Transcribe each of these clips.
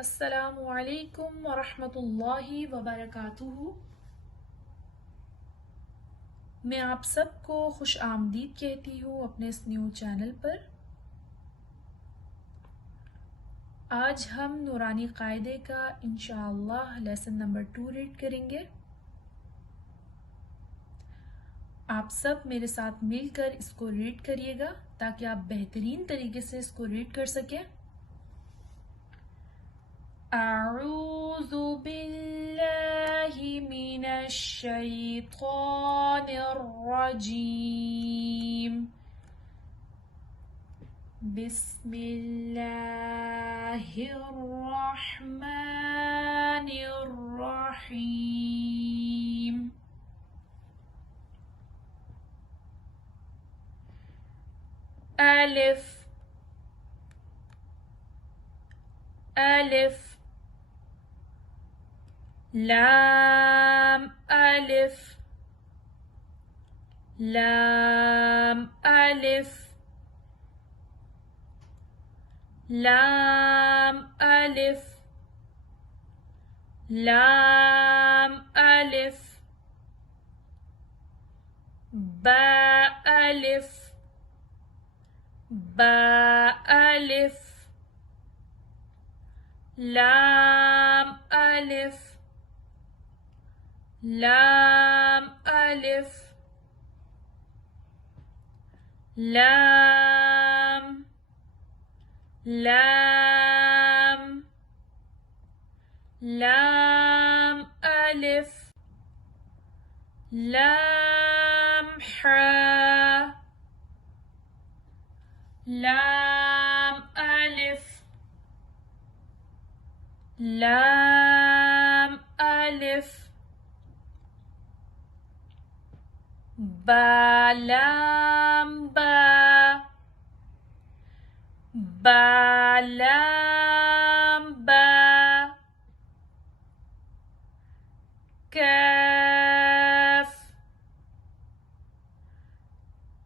अस्सलामु अलैकुम वरहमतुल्लाहि वबरकातुहू। मैं आप सबको खुश आमदीद कहती हूँ अपने इस न्यू चैनल पर। आज हम नूरानी कायदे का इंशाअल्लाह लेसन नंबर 2 रीड करेंगे। आप सब मेरे साथ मिलकर इसको रीड करिएगा ताकि आप बेहतरीन तरीके से इसको रीड कर सकें। अऊज़ु बिल्लाहि मिनश शैतानिर रजीम। बिस्मिल्लाहिर रहमानिर रहीम। अलिफ अलिफ लाम अलिफ लाम अलिफ लाम अलिफ लाम अलिफ बा अलिफ बा अलिफ लाम अलिफ लाम अलिफ लाम लाम लाम अलिफ लाम हा लाम अलिफ लाम अलिफ बा लाम बा बा लाम बा काफ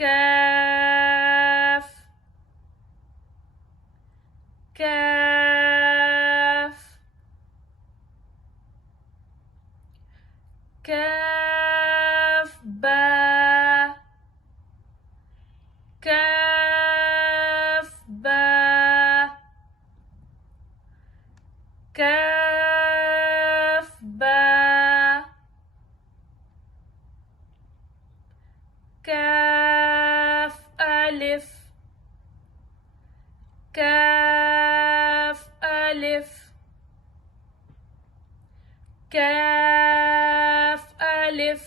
काफ काफ काफ बा काफ बा काफ बा काफ अलिफ काफ अलिफ काफ अलिफ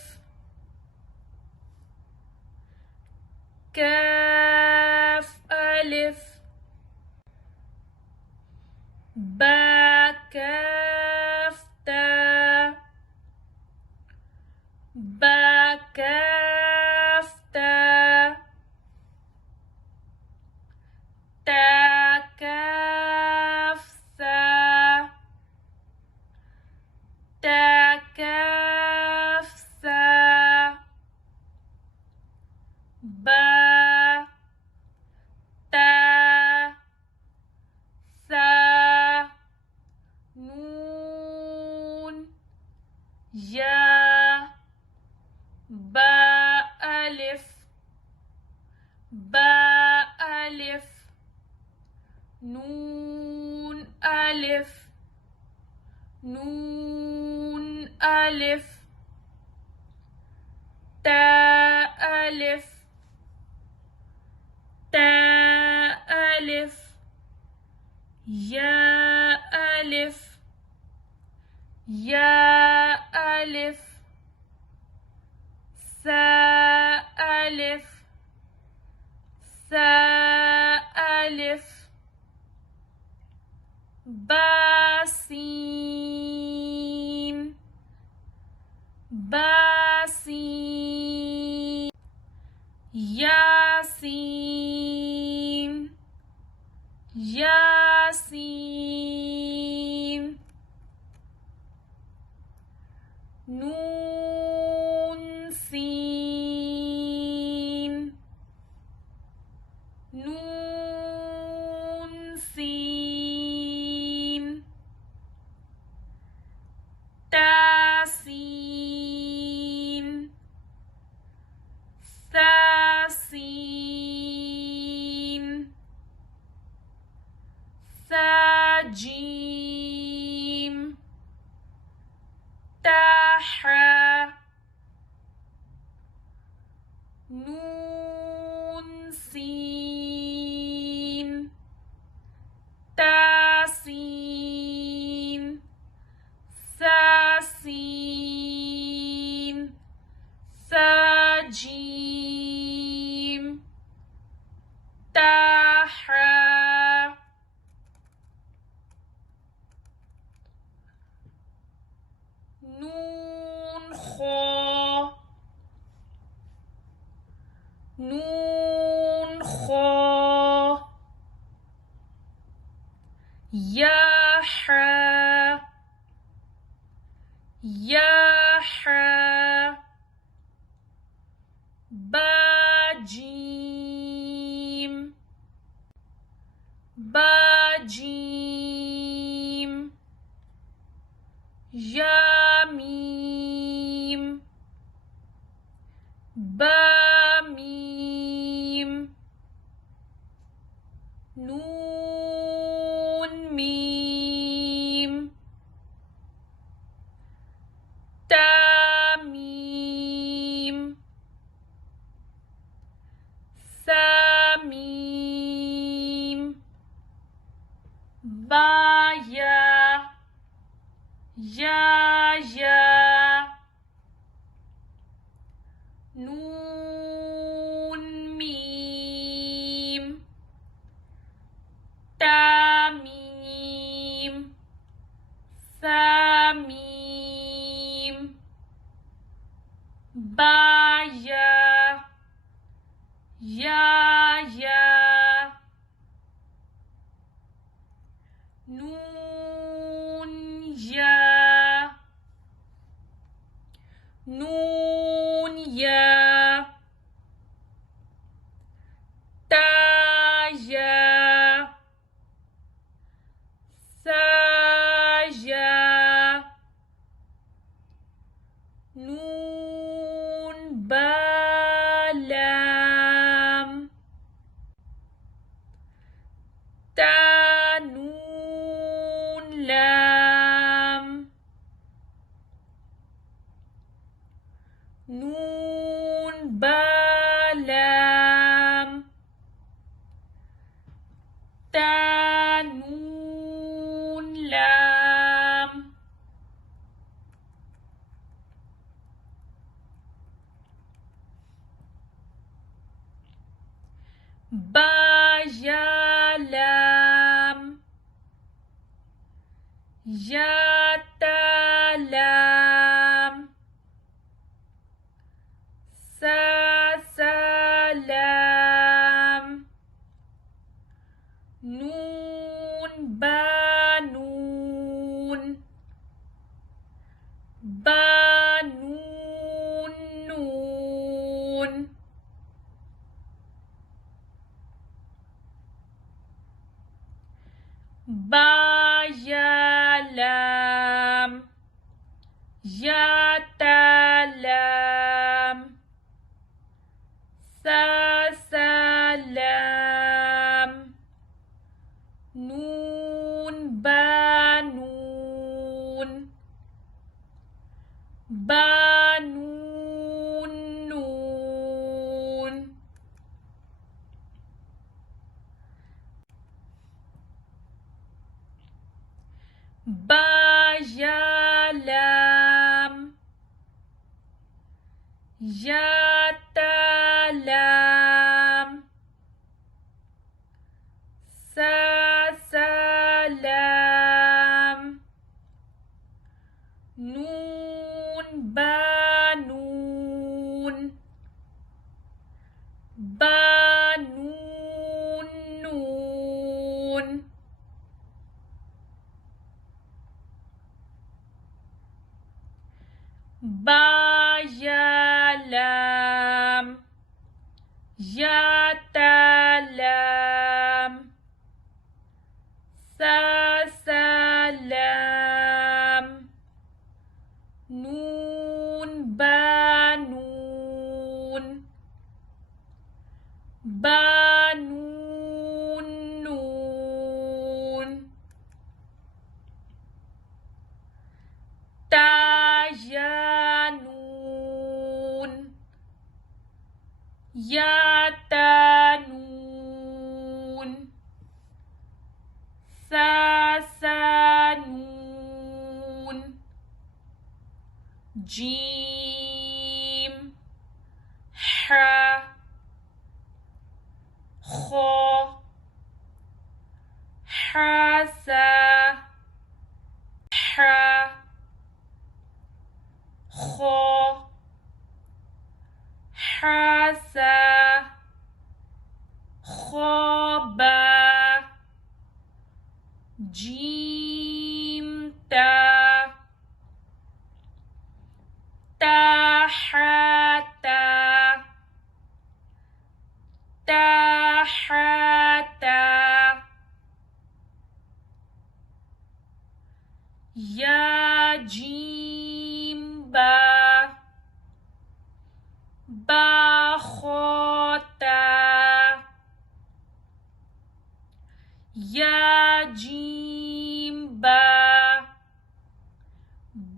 काफ अलिफ बा काफ ता बा काफ ता ता काफ सा ता काफ सा बा ता सा नून या बा अलिफ बा अलिफ नून अलिफ नून अलिफ ता अलिफ ता अलिफ या अलिफ या अलिफ सा अलिफ सा अलिफ बा सीन बा सीन यासीन यासीन नून सीन नून सीन جيم تا ح نون سين تا سين ثا سين ثا جيم تا ح نون خا نون خا یا ح یا ح با جیم با جیم یا میم با میم نون میم تا میم ثا میم با یا نون میم تا میم ثا میم با یا نون یا نون یا تا یا ثا یا نون با لام تا نون لام نون با لام تا نون لام با یا لام یا تا لام سا لام نون با نون با نون نون با یا لام یا تا لام سا لام نون با نون با نون نون با یا لام یا تا لام سا لام نون با نون با نون نون با یا لام یا تا لام سا لام نون با نون با نون نون جیم ح خ حس ح خ حس خواب جیم تا تحت تحت یا جیم با بخوتا یا جیم با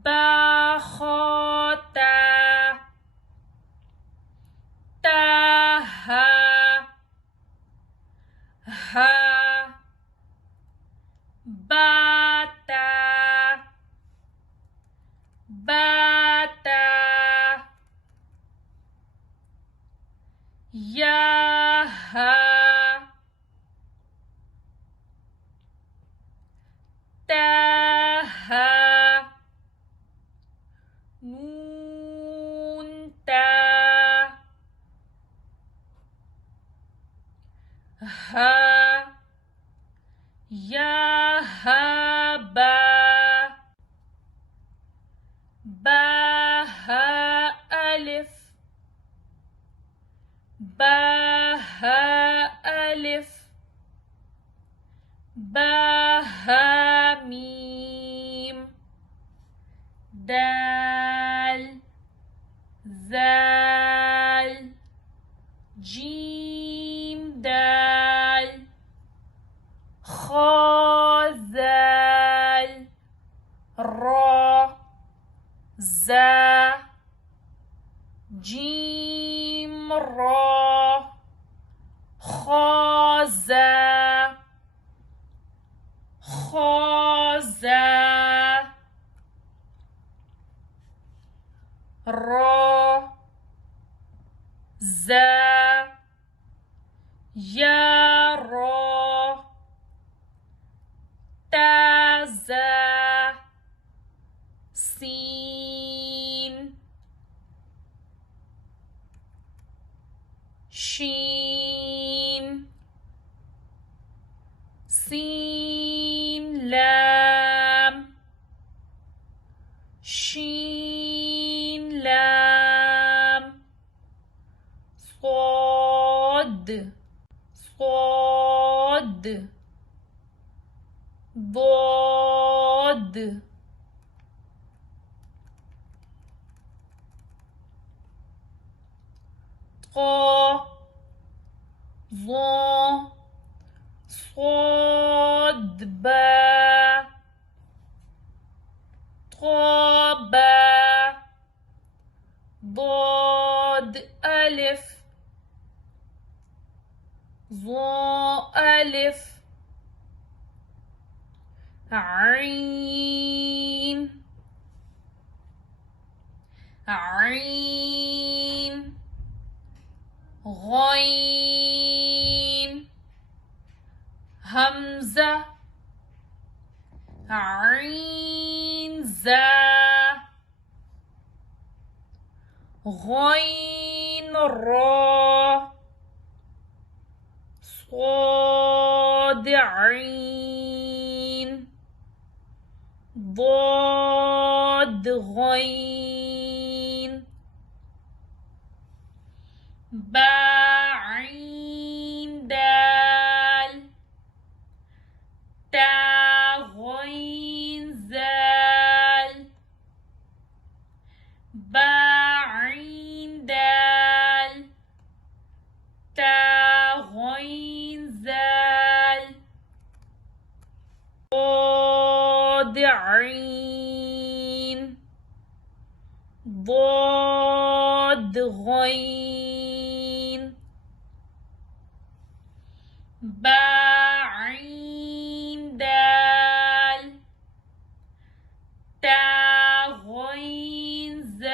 بخوتا ته ه باتا باتا یا ته نون تا ه یا با با الف با الف با میم دال زال جیم دال خا زال را زا جیم را خا زا خا زا را زا یا را تا زا سین شین سین لام شین لام صاد صاد ضاد طا ظا صاد با طابا ضاد الف ظا الف عين عين غين همزة عين زا غين را صاد عين ضاد غين با عين دال تا غين زال با عين دال تا غين زال ضاد عين ضاد غين با عين دال تا غين زال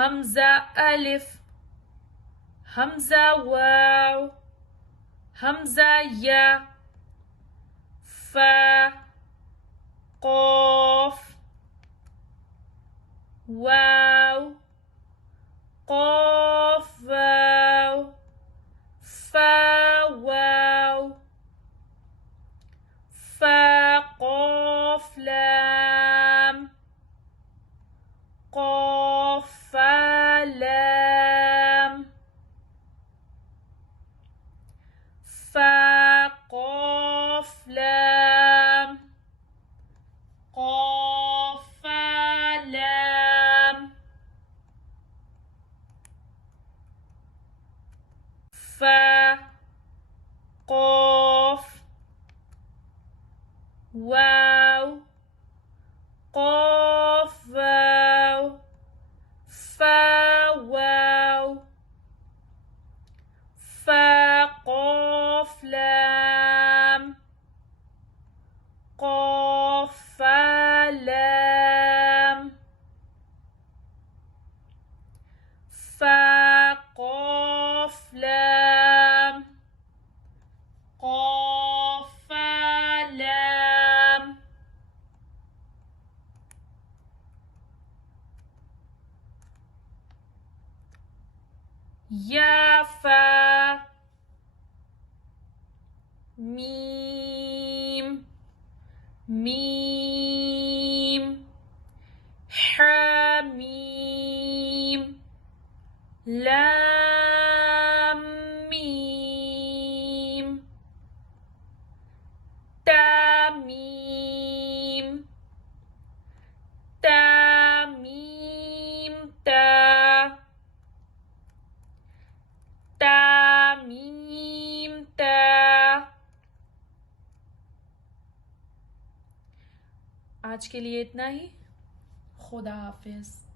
حمزہ الف، حمزہ واو، حمزہ یا، فا قاف، واو، قاف واو، فا واو، فا قاف لام، قاف فا لام، فا قاف لام، قاف فا لام، فا قاف، واو، قاف واو، فا واو، فا قاف لام، قاف فا لام، فا قاف لام، قاف فا لام، یا فا، میم، میم، حمیم، لام میم، تامیم، تامیم تا، تامیم تا. آج کے لیے اتنا ہی. خدا حافظ.